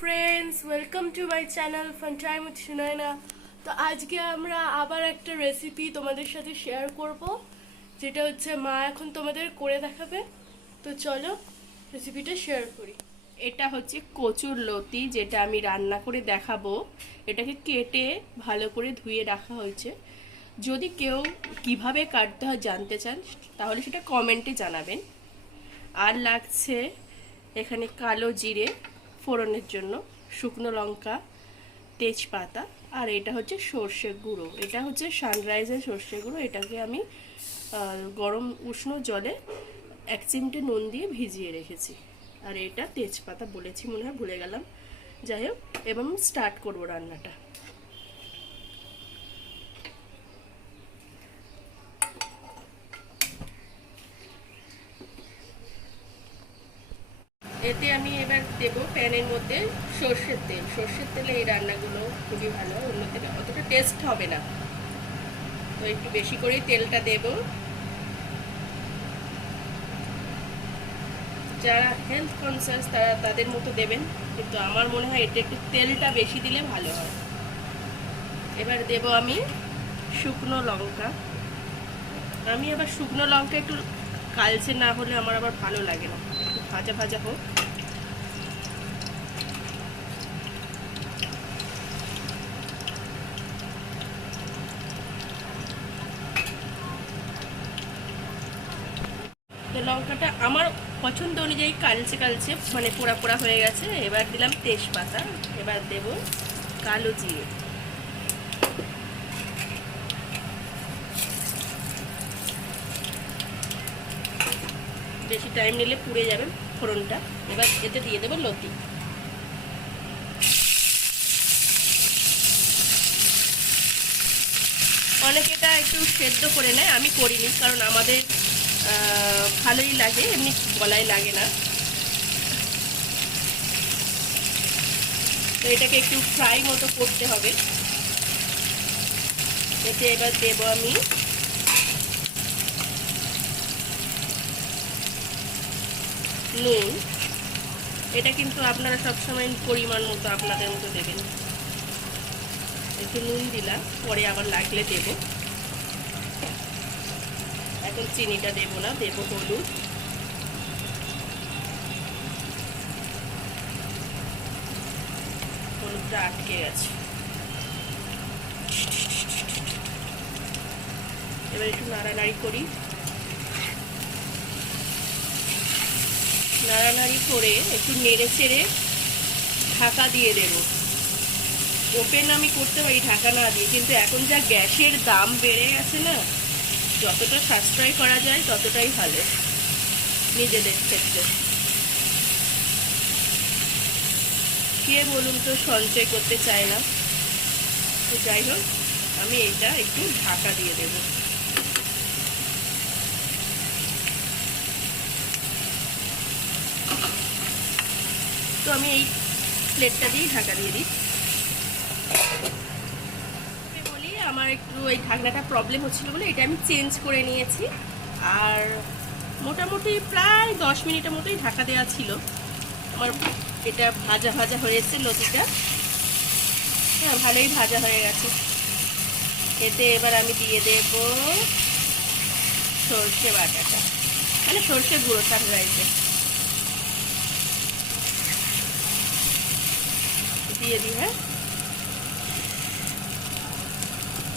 Friends, welcome to my channel fun time with Sunayana. তো আজকে আমরা আবার একটা রেসিপি তোমাদের সাথে শেয়ার করব, যেটা হচ্ছে মা এখন তোমাদের করে দেখাবে। তো চলো রেসিপিটা শেয়ার করি। এটা হচ্ছে কচুর লতি, যেটা আমি রান্না করে দেখাবো। এটাকে কেটে ভালো করে ধুয়ে রাখা হয়েছে। যদি কেউ কিভাবে কাটতে হয় জানতে চান তাহলে সেটা কমেন্টে জানাবেন। আর লাগছে এখানে কালো জিরে ফোড়নের জন্য, শুকনো লঙ্কা, তেজপাতা, আর এটা হচ্ছে সর্ষে গুঁড়ো। এটা হচ্ছে সানরাইজের সর্ষে গুঁড়ো। এটাকে আমি গরম উষ্ণ জলে 1 চিমটে নুন দিয়ে ভিজিয়ে রেখেছি। আর এটা তেজপাতা বলেছি, মনে হয় ভুলে গেলাম। যাই হোক, এবং স্টার্ট করবো রান্নাটা। এতে আমি এবার দেব প্যানের মধ্যে সর্ষের তেল। সর্ষের তেলে এই রান্নাগুলো খুবই ভালো, অন্য তেলে অতটা টেস্ট হবে না। তো একটু বেশি করেই তেলটা দেব। যারা হেলথ কনসিয়াস তারা তাদের মতো দেবেন, কিন্তু আমার মনে হয় এটা একটু তেলটা বেশি দিলে ভালো হয়। এবার দেব আমি শুকনো লঙ্কা। আমি আবার শুকনো লঙ্কা একটু কালচে না হলে আমার আবার ভালো লাগে না, একটু ভাজা ভাজা হোক। তো লঙ্কাটা আমার পছন্দ অনুযায়ী কালচে কালচে মানে পোড়া পোড়া হয়ে গেছে। এবার দিলাম তেজপাতা। এবার দেব কালো জিরে। বেশি টাইম নিলে পুড়ে যাবে ফোড়নটা। এবার এতে দিয়ে দেবো লতি। অনেকে এটা একটু সেদ্ধ করে নেয়, আমি করিনি, কারণ আমাদের ভালোই লাগে, এমনি গলায় লাগে না। তো এটাকে একটু ফ্রাই মতো করতে হবে। এতে এবার দেবো আমি নুন। এটা কিন্তু আপনারা সবসময় পরিমাণ মতো আপনাদের মতো দেবেন। একটু নুন দিলাম, পরে আবার লাগলে দেব। এখন চিনিটা দেব না, দেব হলুদ। হলুদটা আটকে গেছে। এবার একটু নাড়ানাড়ি করি। নাড়ানাড়ি করে একটু নেড়ে চেড়ে ঢাকা দিয়ে দেব। ওপেন আমি করতে পারি ঢাকা না দিয়ে, কিন্তু এখন যা গ্যাসের দাম বেড়ে গেছে না, যতটা সাশ্রয় করা যায় ততটাই ভালো নিজেদের ক্ষেত্রে। কে বলুন তো সঞ্চয় করতে চায় না? তো যাই হোক, আমি এটা একটু ঢাকা দিয়ে দেব। তো আমি এই প্লেটটা দিয়েই ঢাকা দিয়ে দিই। বলি আমার একটু এই ঢাকনাটা প্রবলেম হচ্ছিল বলে এটা আমি চেঞ্জ করে নিয়েছি। আর মোটামুটি প্রায় 10 মিনিটের মতোই ঢাকা দেওয়া ছিল। আমার এটা ভাজা ভাজা হয়েছে লতিটা। হ্যাঁ, ভালোই ভাজা হয়ে গেছে। এতে এবার আমি দিয়ে দেব সর্ষে বাটাটা, মানে সর্ষে গুঁড়ো, সানরাইজে দিয়ে দিই। হ্যাঁ,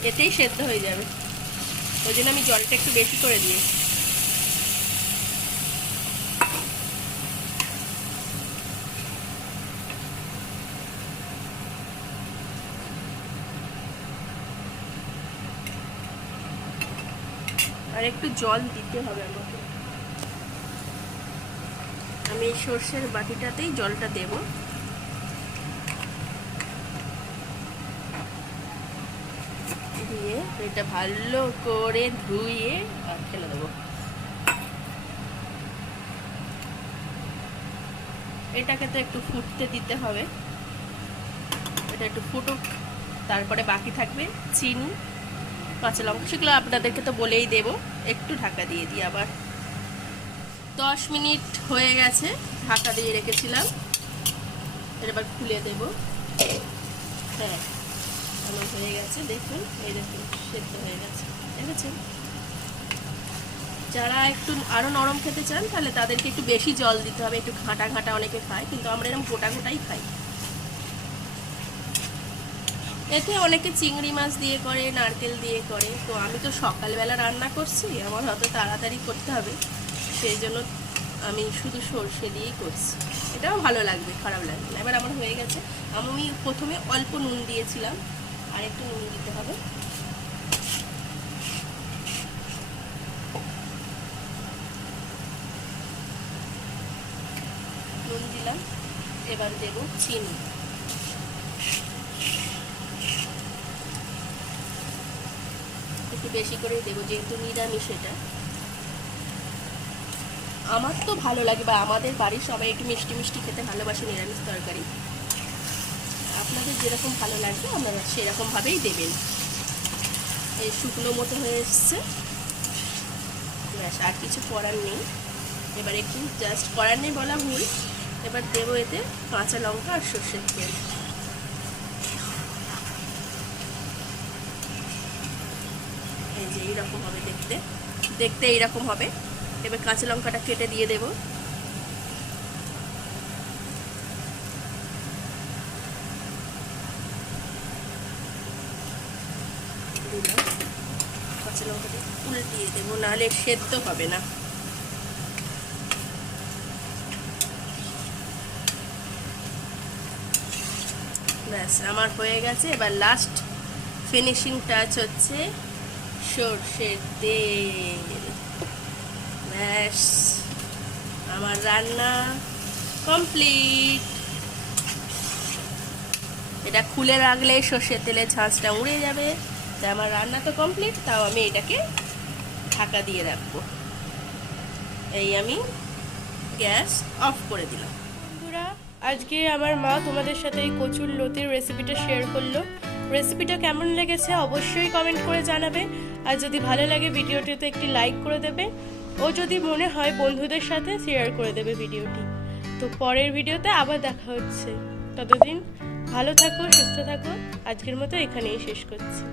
এতেই সেদ্ধ হয়ে যাবে, ওই জন্য আমি জলটা একটু বেশি করে দিয়েছি। আর একটু জল দিতে হবে আমাকে। আমি এই সর্ষের বাটিটাতেই জলটা দেব। দিয়ে এটা ভালো করে ধুয়ে আর ফেলে দেবো। এটাকে তো একটু ফুটতে দিতে হবে। এটা একটু ফুটুক, তারপরে বাকি থাকবে চিনি, কাঁচা লঙ্কা। সেগুলো আপনাদেরকে তো বলেই দেব। একটু ঢাকা দিয়ে দিই আবার। 10 মিনিট হয়ে গেছে, ঢাকা দিয়ে রেখেছিলাম। এবার খুলে দেব। হ্যাঁ, আমার হয়ে গেছে, দেখুন এই দেখুন সেদ্ধ হয়ে গেছে, দেখেছেন? যারা একটু আরও নরম খেতে চান তাহলে তাদেরকে একটু বেশি জল দিতে হবে, একটু ঘাঁটা ঘাঁটা অনেকে খায়, কিন্তু আমরা এরকম গোটা গোটাই খাই। এতে অনেকে চিংড়ি মাছ দিয়ে করে, নারকেল দিয়ে করে, তো আমি তো সকালবেলা রান্না করছি, আমার হয়তো তাড়াতাড়ি করতে হবে, সেই জন্য আমি শুধু সর্ষে দিয়েই করছি। এটাও ভালো লাগবে, খারাপ লাগবে না। এবার আমার হয়ে গেছে। আমি প্রথমে অল্প নুন দিয়েছিলাম, আর একটু নুন দিতে হবে। নুন দিলাম, এবার দেব চিনি। একটু বেশি করে দেবো যেহেতু নিরামিষ এটা। আমার তো ভালো লাগে, বা আমাদের বাড়ির সবাই একটু মিষ্টি মিষ্টি খেতে ভালোবাসে নিরামিষ তরকারি। আপনাদের যেরকম ভালো লাগবে আপনারা সেরকমভাবেই দেবেন। এই শুকনো মতো হয়ে এসছে, ব্যাস আর কিছু করার নেই। এবার একটু জাস্ট করার নেই বলা ভুল, এবার দেবো এতে কাঁচা লঙ্কা আর সর্ষের তেল। এই যে এইরকম হবে দেখতে, দেখতে এইরকম হবে। এবার কাঁচা লঙ্কাটা কেটে দিয়ে দেবো। কাঁচা লঙ্কাটা উল্টিয়ে দেবো, নাহলে সেদ্ধ হবে না। ব্যাস আমার হয়ে গেছে। এবার লাস্ট ফিনিশিং টাচ হচ্ছে সর্ষের তেল। ব্যাস আমার রান্না কমপ্লিট। এটা খুলে রাখলে সর্ষের তেলের ঝাঁঝটা উড়ে যাবে। তাই আমার রান্না তো কমপ্লিট, তাও আমি এটাকে ঢাকা দিয়ে রাখবো। এই আমি গ্যাস অফ করে দিলাম। বন্ধুরা, আজকে আমার মা তোমাদের সাথে এই কচুর লতির রেসিপিটা শেয়ার করলো। রেসিপিটা কেমন লেগেছে অবশ্যই কমেন্ট করে জানাবে। আর যদি ভালো লাগে ভিডিওটিতে একটি লাইক করে দেবে, ও যদি মনে হয় বন্ধুদের সাথে শেয়ার করে দেবে ভিডিওটি। তো পরের ভিডিওতে আবার দেখা হচ্ছে, ততদিন ভালো থাকো, সুস্থ থাকো। আজকের মতো এখানেই শেষ করছি।